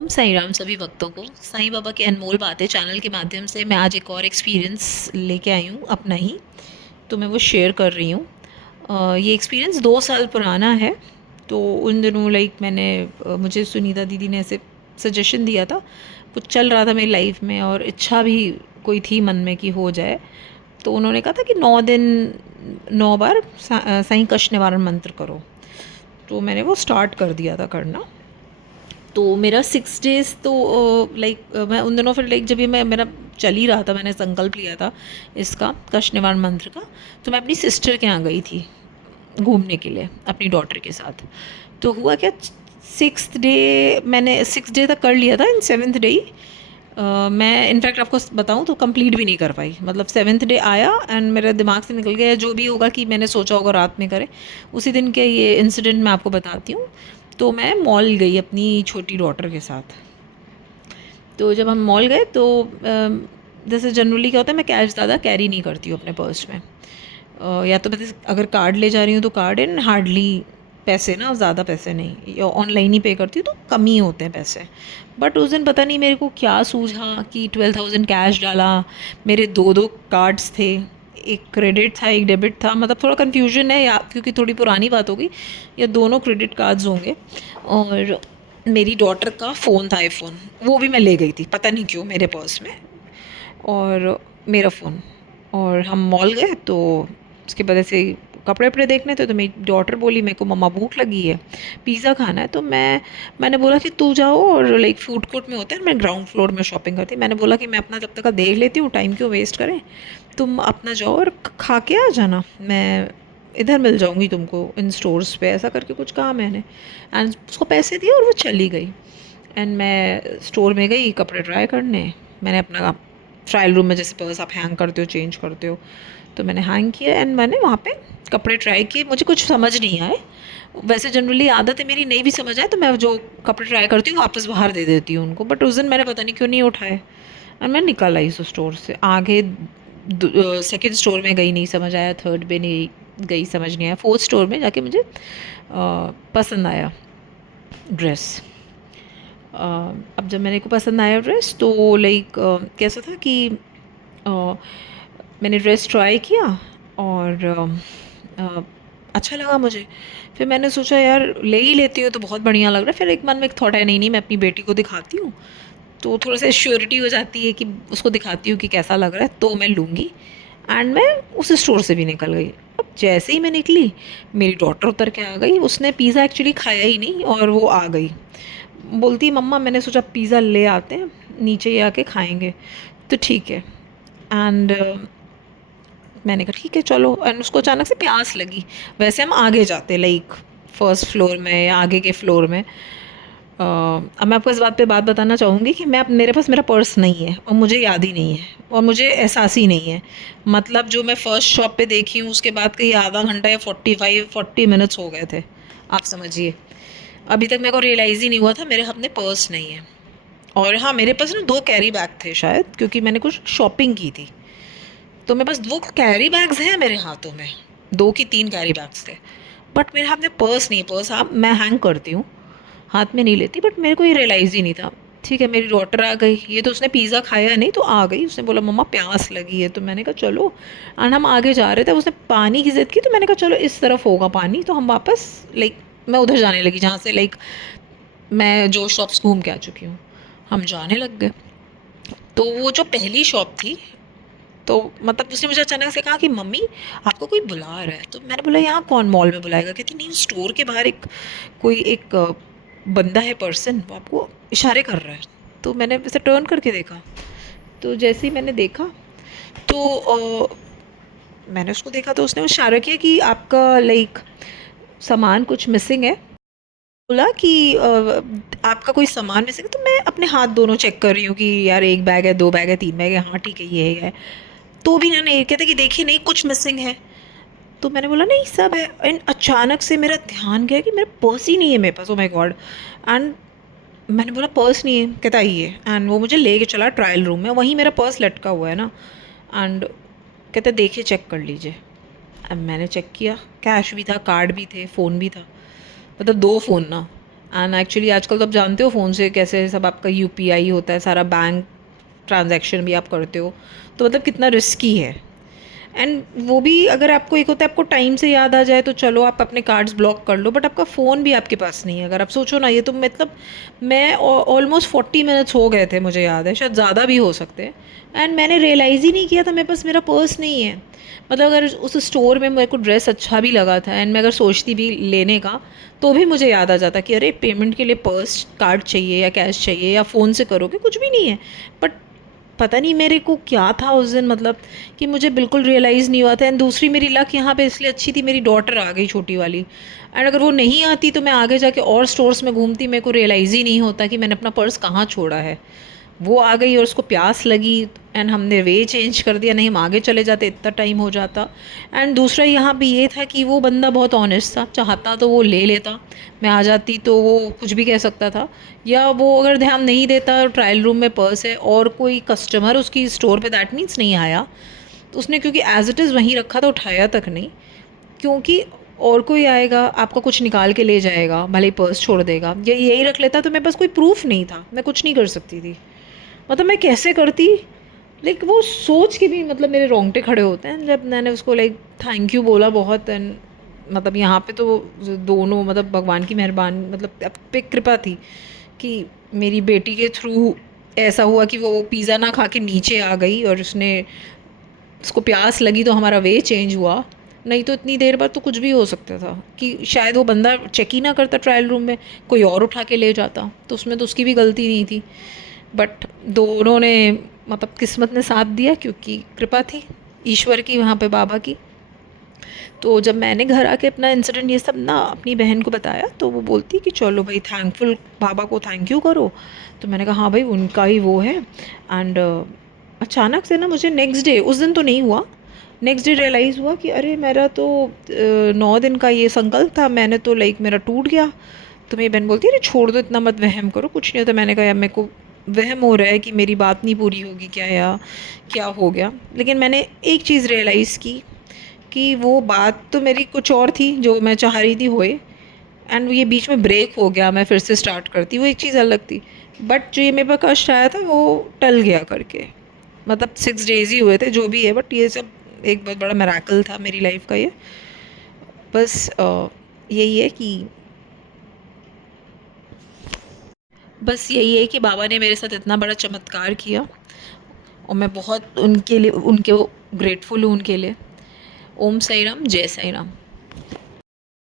साईं राम सभी भक्तों को। साईं बाबा के अनमोल बातें चैनल के माध्यम से मैं आज एक और एक्सपीरियंस लेके आई हूँ अपना ही। तो मैं वो शेयर कर रही हूँ। ये एक्सपीरियंस 2 साल पुराना है। तो उन दिनों मैंने मुझे सुनीता दीदी ने ऐसे सजेशन दिया था। कुछ चल रहा था मेरी लाइफ में और इच्छा भी कोई थी मन में कि हो जाए। तो उन्होंने कहा था कि 9 दिन 9 बार साईं कष्ट निवारण मंत्र करो। तो मैंने वो स्टार्ट कर दिया था करना। तो मेरा 6 डेज़ तो मैं उन दिनों फिर जब ये मैं मेरा चल ही रहा था, मैंने संकल्प लिया था इसका कष्ट निवारण मंत्र का। तो मैं अपनी सिस्टर के यहाँ गई थी घूमने के लिए अपनी डॉटर के साथ। तो हुआ क्या, 6th डे मैंने 6 डे तक कर लिया था। इन 7th डे ही मैं इनफैक्ट आपको बताऊं तो कंप्लीट भी नहीं कर पाई। मतलब 7th डे आया एंड मेरे दिमाग से निकल गया जो भी होगा कि मैंने सोचा होगा रात में करें। उसी दिन के ये इंसिडेंट मैं आपको बताती हूँ। तो मैं मॉल गई अपनी छोटी डॉटर के साथ। तो जब हम मॉल गए तो जैसे जनरली क्या होता है, मैं कैश ज़्यादा कैरी नहीं करती हूँ अपने पर्स में। या तो मैं अगर कार्ड ले जा रही हूँ तो कार्ड इन हार्डली पैसे ना, ज़्यादा पैसे नहीं, या ऑनलाइन ही पे करती हूँ तो कम ही होते हैं पैसे। बट उस दिन पता नहीं मेरे को क्या सूझा कि 12,000 कैश डाला। मेरे दो दो कार्ड्स थे, एक क्रेडिट था एक डेबिट था। मतलब थोड़ा कन्फ्यूजन है, या क्योंकि थोड़ी पुरानी बात होगी, या दोनों क्रेडिट कार्ड्स होंगे। और मेरी डॉटर का फ़ोन था, आईफोन, वो भी मैं ले गई थी पता नहीं क्यों मेरे पर्स में। और मेरा फ़ोन। और हम मॉल गए तो उसके बाद ऐसे कपड़े वपड़े देखने थे। तो मेरी डॉटर बोली मेरे को मम्मा भूख लगी है, पिज़्ज़ा खाना है। तो मैंने बोला कि तू जाओ और फूड कोर्ट में होता है, मैं ग्राउंड फ्लोर में शॉपिंग करती। मैंने बोला कि मैं अपना जब तक का देख लेती हूँ, टाइम क्यों वेस्ट करें, तुम अपना जाओ और खा के आ जाना, मैं इधर मिल जाऊंगी तुमको इन स्टोर्स पे। ऐसा करके कुछ कहा मैंने एंड उसको पैसे दिए और वो चली गई। एंड मैं स्टोर में गई कपड़े ट्राई करने। मैंने अपना ट्रायल रूम में जैसे पर्स आप हैंग करते हो, चेंज करते हो, तो मैंने हैंग किया एंड मैंने वहाँ पे कपड़े ट्राई किए। मुझे कुछ समझ नहीं आए। वैसे जनरली आदत है मेरी, नहीं भी समझ आए तो मैं जो कपड़े ट्राई करती हूँ वापस बाहर दे देती हूँ उनको। बट उस दिन मैंने पता नहीं क्यों नहीं उठाए और मैं निकल आई उस स्टोर से। आगे सेकंड स्टोर में गई, नहीं समझ आया। थर्ड में नहीं गई, समझ नहीं आया। फोर्थ स्टोर में जाके मुझे पसंद आया ड्रेस। अब जब मेरे को पसंद आया ड्रेस तो कैसा था कि अ, मैंने ड्रेस ट्राई किया और अच्छा लगा मुझे। फिर मैंने सोचा यार ले ही लेती हूँ, तो बहुत बढ़िया लग रहा है। फिर एक मन में एक थॉट है, नहीं नहीं मैं अपनी बेटी को दिखाती हूँ, तो थोड़ा सा श्योरिटी हो जाती है कि उसको दिखाती हूँ कि कैसा लग रहा है, तो मैं लूँगी। एंड मैं उस स्टोर से भी निकल गई। अब जैसे ही मैं निकली मेरी डॉटर उतर के आ गई। उसने पिज़्ज़ा एक्चुअली खाया ही नहीं और वो आ गई, बोलती मम्मा मैंने सोचा पिज़्ज़ा ले आते हैं, नीचे ही आके खाएंगे। तो ठीक है। एंड मैंने कहा ठीक है चलो। एंड उसको अचानक से प्यास लगी। वैसे हम आगे जाते फर्स्ट फ्लोर में या आगे के फ्लोर में। अब मैं आपको इस बात पे बात बताना चाहूँगी कि मेरे पास मेरा पर्स नहीं है और मुझे याद ही नहीं है और मुझे एहसास ही नहीं है। मतलब जो मैं फ़र्स्ट शॉप पे देखी हूँ उसके बाद कहीं आधा घंटा या 40 मिनट्स हो गए थे, आप समझिए। अभी तक मेरे को रियलाइज़ ही नहीं हुआ था मेरे हाथ में पर्स नहीं है। और हाँ, मेरे पास ना 2 कैरी बैग थे शायद, क्योंकि मैंने कुछ शॉपिंग की थी। तो मेरे पास 2 कैरी बैग्स हैं मेरे हाथों में, 2 की 3 कैरी बैग्स थे। बट मेरे हाथ में पर्स नहीं। पर्स आप मैं हैंग करती हूँ, हाथ में नहीं लेती। बट मेरे को ये रियलाइज़ ही नहीं था। ठीक है, मेरी डॉटर आ गई। ये तो उसने पिज़्ज़ा खाया नहीं तो आ गई। उसने बोला मम्मा प्यास लगी है, तो मैंने कहा चलो। एंड हम आगे जा रहे थे, उसने पानी की ज़िद की, तो मैंने कहा चलो इस तरफ होगा पानी। तो हम वापस मैं उधर जाने लगी जहाँ से मैं जो शॉप्स घूम के आ चुकी हूँ। हम जाने लग गए। तो वो जो पहली शॉप थी, तो मतलब उसने मुझे अचानक से कहा कि मम्मी आपको कोई बुला रहा है। तो मैंने बोला यहाँ कौन मॉल में बुलाएगा। कहती नहीं, स्टोर के बाहर एक बंदा है, पर्सन, वो आपको इशारे कर रहा है। तो मैंने वैसे टर्न करके देखा। तो जैसे ही मैंने देखा तो मैंने उसको देखा तो उसने इशारा किया कि आपका सामान कुछ मिसिंग है। बोला कि आपका कोई सामान मिसिंग है। तो मैं अपने हाथ दोनों चेक कर रही हूँ कि यार 1 बैग है, 2 बैग है, 3 बैग है, हाँ ठीक है ये है। तो भी ना, नहीं कहते कि देखिए नहीं कुछ मिसिंग है। तो मैंने बोला नहीं सब है। एंड अचानक से मेरा ध्यान गया कि मेरा पर्स ही नहीं है मेरे पास। Oh my god. एंड मैंने बोला पर्स नहीं है। कहता आइए। एंड वो मुझे ले के चला ट्रायल रूम में, वहीं मेरा पर्स लटका हुआ है ना। एंड कहता देखिए चेक कर लीजिए। अब मैंने चेक किया, कैश भी था, कार्ड भी थे, फ़ोन भी था। मतलब 2 फ़ोन ना। एंड एक्चुअली आजकल तो आप जानते हो फ़ोन से कैसे सब आपका यूपीआई होता है, सारा बैंक ट्रांजैक्शन भी आप करते हो, तो मतलब कितना रिस्की है। एंड वो भी अगर आपको एक होता है आपको टाइम से याद आ जाए तो चलो आप अपने कार्ड्स ब्लॉक कर लो, बट आपका फ़ोन भी आपके पास नहीं है। अगर आप सोचो ना, ये तो मतलब मैं ऑलमोस्ट 40 मिनट्स हो गए थे, मुझे याद है, शायद ज़्यादा भी हो सकते हैं। एंड मैंने रियलाइज़ ही नहीं किया था मेरे पास मेरा पर्स नहीं है। मतलब अगर उस स्टोर में मेरे को ड्रेस अच्छा भी लगा था एंड मैं अगर सोचती भी लेने का, तो भी मुझे याद आ जाता कि अरे पेमेंट के लिए पर्स कार्ड चाहिए या कैश चाहिए या फ़ोन से करोगे, कुछ भी नहीं है। बट पता नहीं मेरे को क्या था उस दिन, मतलब कि मुझे बिल्कुल रियलाइज़ नहीं हुआ था। एंड दूसरी मेरी लक यहाँ पे इसलिए अच्छी थी, मेरी डॉटर आ गई छोटी वाली। एंड अगर वो नहीं आती तो मैं आगे जाके और स्टोर्स में घूमती, मेरे को रियलाइज़ ही नहीं होता कि मैंने अपना पर्स कहाँ छोड़ा है। वो आ गई और उसको प्यास लगी एंड हमने वे चेंज कर दिया, नहीं हम आगे चले जाते, इतना टाइम हो जाता। एंड दूसरा यहाँ पे ये था कि वो बंदा बहुत ऑनेस्ट था, चाहता तो वो ले लेता, मैं आ जाती तो वो कुछ भी कह सकता था। या वो अगर ध्यान नहीं देता, ट्रायल रूम में पर्स है और कोई कस्टमर उसकी स्टोर पे दैट मीन्स नहीं आया, तो उसने क्योंकि एज इट इज़ वहीं रखा था, उठाया तक नहीं। क्योंकि और कोई आएगा आपका कुछ निकाल के ले जाएगा, भले ही पर्स छोड़ देगा, या यही रख लेता, तो मेरे पास कोई प्रूफ नहीं था, मैं कुछ नहीं कर सकती थी। मतलब मैं कैसे करती, लाइक वो सोच के भी मतलब मेरे रोंगटे खड़े होते हैं जब मैंने उसको लाइक थैंक यू बोला बहुत। एंड मतलब यहाँ पे तो दोनों मतलब भगवान की मेहरबान मतलब अब पे कृपा थी कि मेरी बेटी के थ्रू ऐसा हुआ कि वो पिज़्ज़ा ना खा के नीचे आ गई और उसने उसको प्यास लगी तो हमारा वे चेंज हुआ। नहीं तो इतनी देर बाद तो कुछ भी हो सकता था कि शायद वो बंदा चेक ही ना करता ट्रायल रूम में, कोई और उठा के ले जाता, तो उसमें तो उसकी भी गलती नहीं थी। बट दोनों ने मतलब किस्मत ने साथ दिया क्योंकि कृपा थी ईश्वर की वहाँ पे, बाबा की। तो जब मैंने घर आके अपना इंसिडेंट ये सब ना अपनी बहन को बताया, तो वो बोलती कि चलो भाई थैंकफुल, बाबा को थैंक यू करो। तो मैंने कहा हाँ भाई उनका ही वो है। एंड अचानक से ना मुझे नेक्स्ट डे, उस दिन तो नहीं हुआ, नेक्स्ट डे रियलाइज़ हुआ कि अरे मेरा तो 9 दिन का ये संकल्प था, मैंने तो लाइक मेरा टूट गया। तो मेरी बहन बोलती है अरे छोड़ दो, इतना मत वहम करो, कुछ नहीं होता। मैंने कहा यार मेरे को वहम हो रहा है कि मेरी बात नहीं पूरी होगी क्या, या क्या हो गया। लेकिन मैंने एक चीज़ रियलाइज़ की कि वो बात तो मेरी कुछ और थी जो मैं चाह रही थी होए, एंड ये बीच में ब्रेक हो गया, मैं फिर से स्टार्ट करती, वो एक चीज़ अलग थी। बट जो ये मेरे पास कष्ट आया था वो टल गया करके। मतलब 6 डेज़ ही हुए थे जो भी है, बट ये सब एक बहुत बड़ा मिरेकल था मेरी लाइफ का ये। बस यही है कि बस यही है कि बाबा ने मेरे साथ इतना बड़ा चमत्कार किया और मैं बहुत उनके लिए उनके ग्रेटफुल हूँ उनके लिए। ओम साई राम, जय साई राम।